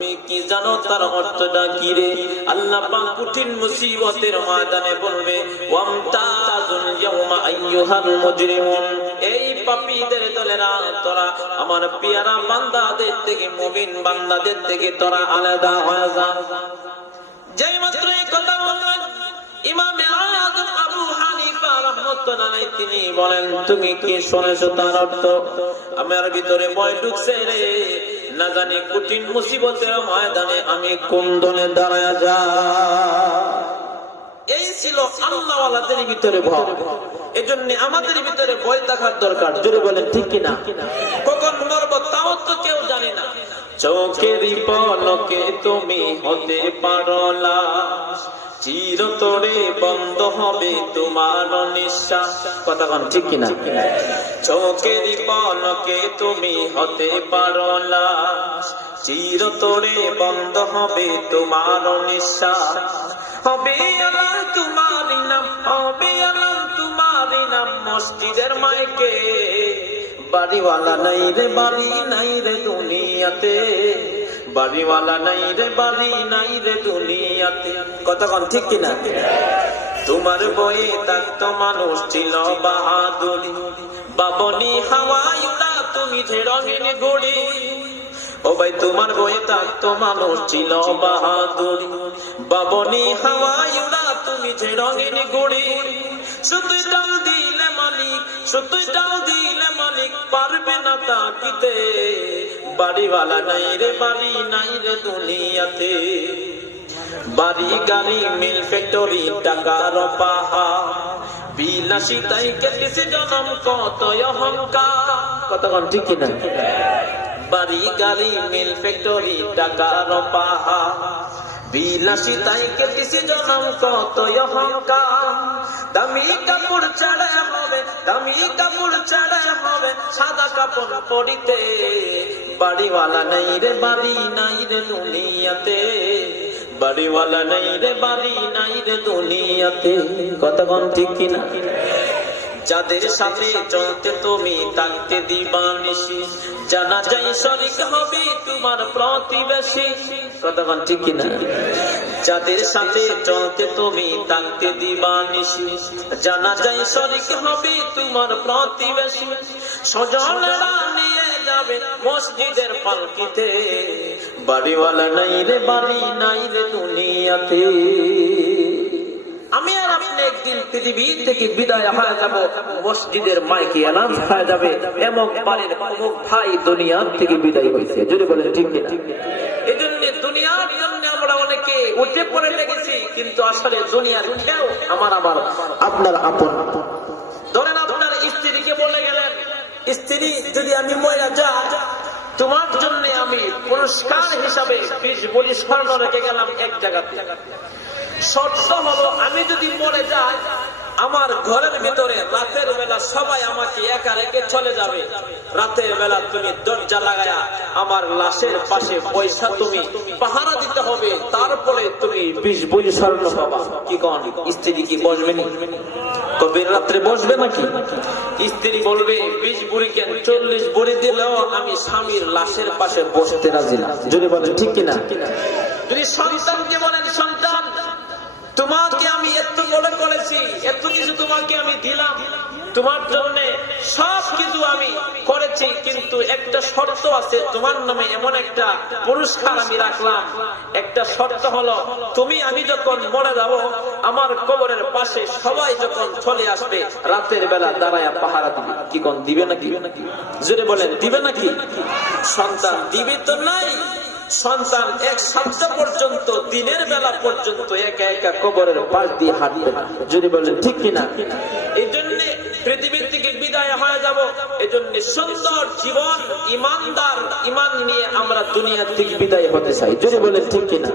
কি জানো তার অর্থটা কি রে? আল্লাহ পাক কঠিন মুসিবতের ময়দানে বলবে, ওয়ামতাজুল ইয়াউমা আইয়ুহাল মুজরিমুন, এই পাপীদের দলেরা, তোরা আমার পেয়ারা বান্দাদের থেকে, মুমিন বান্দাদের থেকে তোরা আলাদা হয়ে যা। যেই মাত্র এই কথা বললেন, ইমাম আযম আবু হানিফা রাহমাতুল্লাহ আলাইহি তিনি বলেন, তুমি কি শুনেছো তার অর্থ? আমার ভিতরে ভয় ঢুকছে রে, না জানি কঠিন মুসিবতের ময়দানে আমি কোন দলে দাঁড়ায়া যা। এই ছিল আল্লাহওয়ালাদের ভিতরে ভয়। এজন্য আমাদের ভিতরে ভয় থাকার দরকার। জোরে বলেন ঠিক কিনা? কখন মরবো তাও তো কেউ জানে না। চোখেরই পলকে তুমি হতে পারো লাশ, চিরতরে বন্ধ হবে তোমার নিঃশ্বাস। কথা কোন ঠিক কিনা? চোখেরই পলকে তুমি হতে পারো লাশ, চিরতরে বন্ধ হবে তোমার নিঃশ্বাস। হবে আল্লাহ তোমারই নাম, হবে আল্লাহ তোমারই নাম মসজিদের মাইকে। বাড়িওয়ালা নাই রে, বাড়ি নাই রে দুনিয়াতে, বাড়িওয়ালা নাই রে, বাড়ি নাই রে দুনিয়াতে। কথা কোন ঠিক কিনা? তোমার বয়ে থাকতো মানুষ ছিল বাহাদুরি, বাবনি হাওয়ায় উড়া তুমি যে রঙিন ঘুড়ি। ও ভাই তোমার বয়ে থাকতো মানুষ ছিল বাহাদুরি, বাবনি হাওয়ায় উড়া তুমি যে রঙিন ঘুড়ি। শুধু ডাল দিলে মালিক, শুধু ডাল দিলে মালিক পারবে না তাকিতে। বাড়িওয়ালা নাই রে, বাড়ি নাই রে দুনিয়াতে। বাড়ি গাড়ি মিল ফ্যাক্টরি টাকার পাহাড়, বিলাসিতাই কেটেছে জনম কত অহংকার। কতক্ষণ ঠিক কিনা? বাড়ি গাড়ি মিল ফ্যাক্টরি টাকার পাহাড়, বিলাসিতাই কেটেছে জনম কত অহংকার। দামি কাপড় ছাড়া হবে, দামি কাপড় ছাড়া হবে সাদা কাপড় পরিতে। বাড়িওয়ালা নাই রে, বাড়ি নাই রে দুনিয়াতে, বাড়িওয়ালা নাই রে, বাড়ি নাই রে দুনিয়াতে। কতক্ষণ ঠিক কিনা? যাদের সাথে চলতে তুমি থাকতে দিবানিশি, জানা যায় শরীক হবে তোমার প্রতিবেশী। কতক্ষণ ঠিক কিনা? যাদের সাথে চলতে তুমি থাকতে দিবানিশি, জানা যায় শরীক হবে তোমার প্রতিবেশী। স্বজনেরা নিয়ে যাবে মসজিদের পালকিতে। বাড়িওয়ালা নাই রে, বাড়ি নাই রে দুনিয়াতে। আমি আর আপনি একদিন পৃথিবী থেকে বিদায় হয়ে যাব, মসজিদের মাইকে অ্যানাউন্স হয়ে যাবে, এমন বাড়ির অমুক ভাই দুনিয়ার থেকে বিদায় হয়েছে। যদি বলেন ঠিক কিনা? এই জন্য দুনিয়ার জন্য আমরা অনেকে উঠে পড়ে লেগেছি, কিন্তু আসলে দুনিয়ার কেউ আমার আপনার আপন। ধরেন আপনার স্ত্রীকে বলে গেলেন, স্ত্রী যদি আমি মরে যাই, তোমার জন্য আমি পুরস্কার হিসাবে 20 ভরি স্বর্ণ রেখে গেলাম এক জায়গাতে। শর্ত হলো, আমি যদি মরে যাই, আমার ঘরের ভিতরে রাতের বেলা সবাই আমাকে একা রেখে চলে যাবে। রাতের বেলা তুমি দরজা লাগায়া আমার লাশের পাশে পয়সা তুমি পাহারা দিতে হবে, তারপরে তুমি 20 ভরি স্বর্ণ পাবা। কি কোন? স্ত্রী কি বসবে না? কবির রাত্রে বসবে নাকি? স্ত্রী বলবে 20 ভরি কেন, 40 ভরি দিলেও আমি স্বামীর লাশের পাশে বসতে রাজি না। যদি বলেন ঠিক কিনা? যদি সন্তানকে বলেন, সন্তান তোমাকে আমি এত বড় করেছি, এত কিছু তোমাকে আমি দিলাম, তোমার জন্য সব কিছু আমি করেছি, কিন্তু একটা শর্ত আছে, তোমার নামে এমন একটা পুরস্কার আমি রাখলাম। একটা শর্ত হলো, তুমি আমি যখন মরে যাব, আমার কবরের পাশে সবাই যখন চলে আসবে, রাতের বেলা দাঁড়ায়া পাহারা দিবে। কি কোন? দিবে নাকি? জোরে বলেন, দিবে নাকি? সন্তান দিবে তো নাই। সন্তান 1 সপ্তাহ পর্যন্ত, দিনের বেলা পর্যন্ত একা একা কবরের পাশ দিয়ে হাঁটবে। যদি বলেন ঠিক কিনা? এই জন্য পৃথিবীর থেকে বিদায় হয়ে যাব। এই জন্য সুন্দর জীবন, ইমানদার ইমান নিয়ে আমরা দুনিয়া থেকে বিদায় হতে চাই। যদি বলেন ঠিক কিনা?